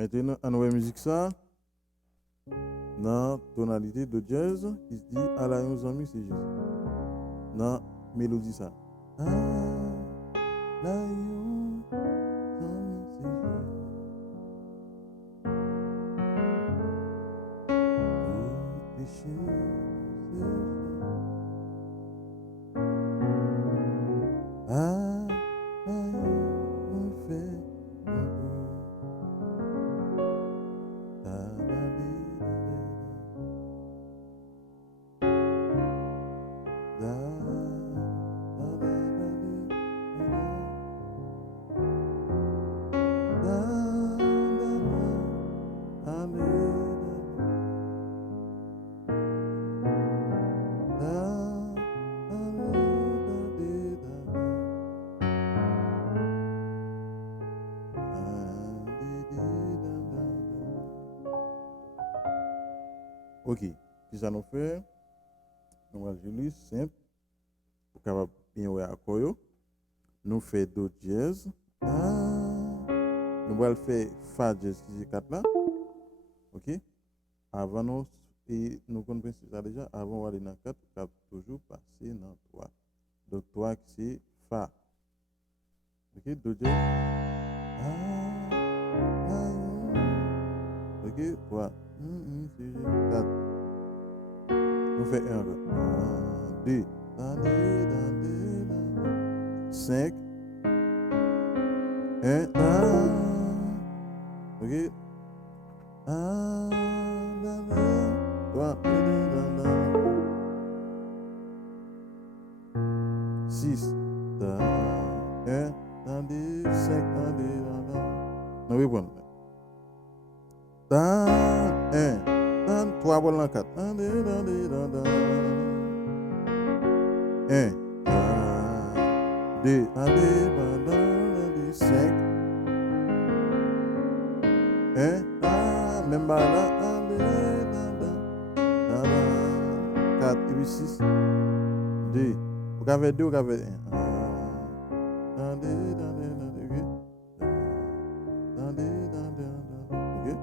Maintenant, on voit musique ça. Dans tonalité de jazz, qui se dit à la nos amis, c'est Jésus. Dans mélodie ça. Ah, la nos amis, c'est Jésus. Tout péché, c'est ah, me fait Ok, si ça nous fait, nous allons jouer simple, pour capable bien jouer à quoi. Nous faisons do jazz. Nous allons faire fa jazz qui est 4 là. Ok, avant nous, et nous connaissons ça déjà, avant d'aller dans 4, nous allons toujours passer dans 3. Donc 3 c'est fa. Ok, do jazz. Ok, 3. C'est 4. On fait 1, 2, 5, 1, ok, 3, 6, 1, 5, on reprend. 1, 3 pour l'an 4. 1, 2, 5, 1, même pas là, 4, et puis 6, 2. Vous avez 2, vous avez 1. Ok.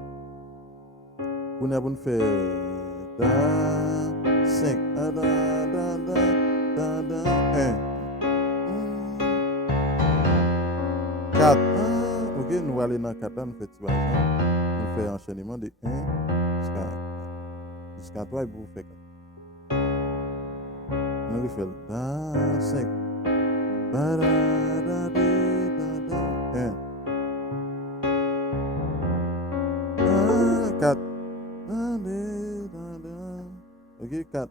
Vous n'avez pas fait 5, 1. Ok, nous allons dans 4 nous faisons nous faisons enchaînement de 1 jusqu'à 3 et vous faites 4. Nous faisons 5. 1. 4. Ok, 4.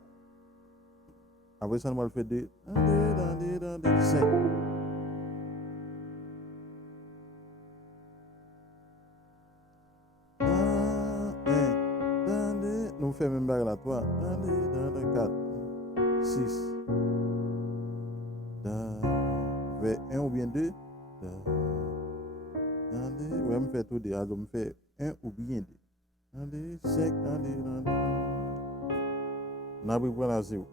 Après ça, nous allons faire 2. 5. Nous faisons même bague là, 3. 4. 6. Vers 1 ou bien 2. Ouais, me fait tout deux. Alors, me fait 1 ou bien 2. 5. On a pris pour la 0.